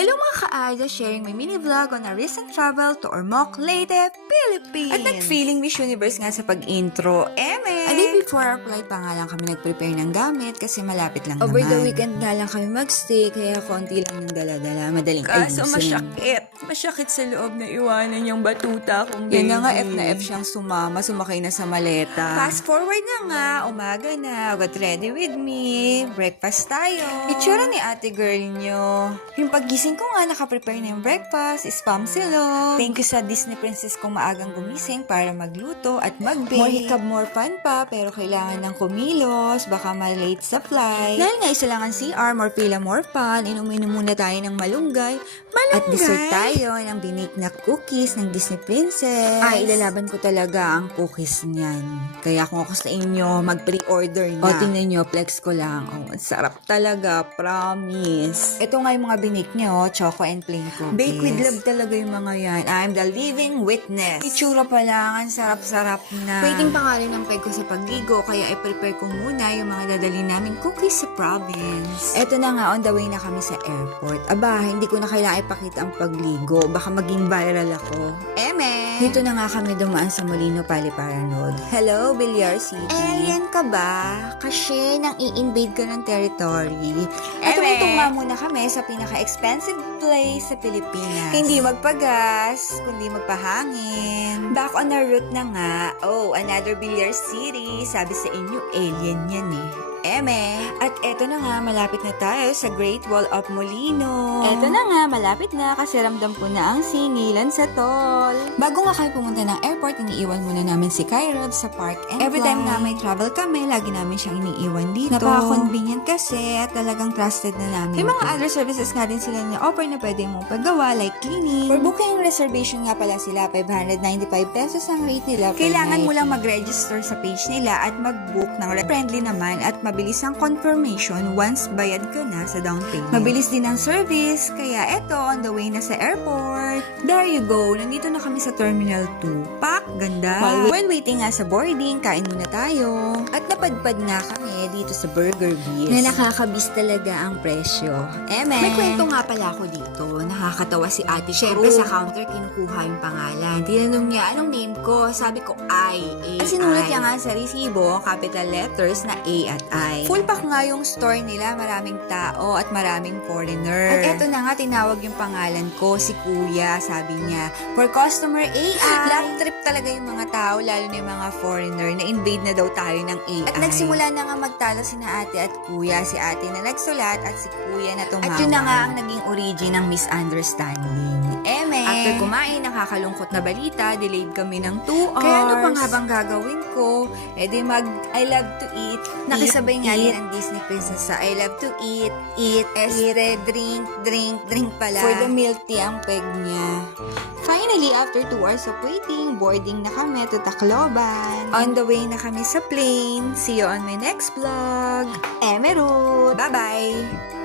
Hello mga ka-Aida, sharing my mini vlog on a recent travel to Ormoc, Leyte, Philippines. At nag-feeling Miss Universe nga sa pag-intro. A day before our flight pa nga lang kami nag-prepare ng gamit kasi malapit lang Over naman. the weekend nga lang kami magstay, kaya konti lang ng dala-dala. Madaling Kaso ayusin. masyakit. Masyakit sa loob na iwanan yung batuta kong baby. Yan na nga, F na F siyang sumama, sumakay na sa maleta. Fast forward na nga, umaga na, got ready with me, breakfast tayo. Itsura ni ate girl nyo. Yung paggising ko nga, nakaprepare na yung breakfast, spam silog. Thank you sa Disney Princess kung maagang gumising para magluto at mag-bake. More hikab, more fun pa, pero kailangan ng kumilos, baka malate sa flight. Dahil nga isa lang ang CR, more pila, more fun, inuminom muna tayo ng malunggay. At dessert tayo ng binake na cookies ng Disney Princess. Ay, ilalaban ko talaga ang cookies niyan. Kaya kung ako sa inyo, mag-pre-order na. O, tingnan nyo, flex ko lang. Oh, sarap talaga, promise. Ito nga yung mga binake niya, oh, choco and plain cookies. Bake with love talaga yung mga yan. I'm the living witness. Itsura pa lang, ang sarap-sarap na. Waiting pa nga rin ang peg ko sa pagligo, kaya i-prepare ko muna yung mga dadali namin cookies sa province. Eto na nga, on the way na kami sa airport. Aba, hindi ko na kailangan ipakita ang pagligo. Baka maging viral ako. Eme! Dito na nga kami dumaan sa Molino Paliparan Road. Hello, Villar City. Alien ka ba? Kasi nang i-invade ka ng territory. At Eme! tumunga muna kami sa pinaka-expensive place sa Pilipinas. Hindi magpagas, kundi magpahangin. Back on our route na nga. Oh, another Villar City. Sabi sa inyo, alien yan eh. Eme! At eto na nga, malapit na tayo sa Great Wall of Molino. Eto na nga, malapit na kasi ramdam ko na ang singilan sa tol. Bago nga kayo pumunta ng airport, iniiwan muna namin si Kyrod sa park and Every fly. time nga may travel kami, lagi namin siyang iniiwan dito. Napaka-convenient kasi at talagang trusted na namin. May mga other services nga din sila na offer na pwede mong paggawa like cleaning. For booking reservation nga pala sila, 595 pesos ang rate nila per Kailangan night. mo lang mag-register sa page nila at mag-book ng friendly naman at mabilis ang confirmation once bayad ka na sa down payment. Mabilis din ang service, Kaya eto, on the way na sa airport. There you go. Nandito na kami sa Terminal 2. Pak, ganda. While waiting nga sa boarding, kain muna tayo. At napadpad nga kami dito sa Burger Beast. Na nakakabis talaga ang presyo. Eme! May kwento nga pala ako dito. Nakakatawa si ate. Siyempre, True. sa counter, kinukuha yung pangalan. Tinanong niya, anong name ko? Sabi ko, I. At sinulat niya nga sa resibo, capital letters na A at I. Full pack nga yung store nila, maraming tao at maraming foreigner. At eto na nga, tinawag yung pangalan ko, si Kuya, sabi niya. For customer AI. Love trip talaga yung mga tao, lalo na yung mga foreigner, na invade na daw tayo ng AI. At nagsimula na nga magtalo sina ate at kuya. Si ate na nagsulat at si kuya na tumawa. At yun na nga ang naging origin ng misunderstanding. Eme! After kumain, nakakalungkot na balita, delayed kami ng 2 hours. Kaya ano pa nga bang gagawin ko? E di mag, I love to eat. Nakisabay nga eat, din ang Disney Princess sa I love to eat, eat, drink, drink pala. For the milk tea ang peg niya. Finally, after 2 hours of waiting, boarding na kami to Tacloban. On the way na kami sa plane. See you on my next vlog. Emerald! Bye-bye!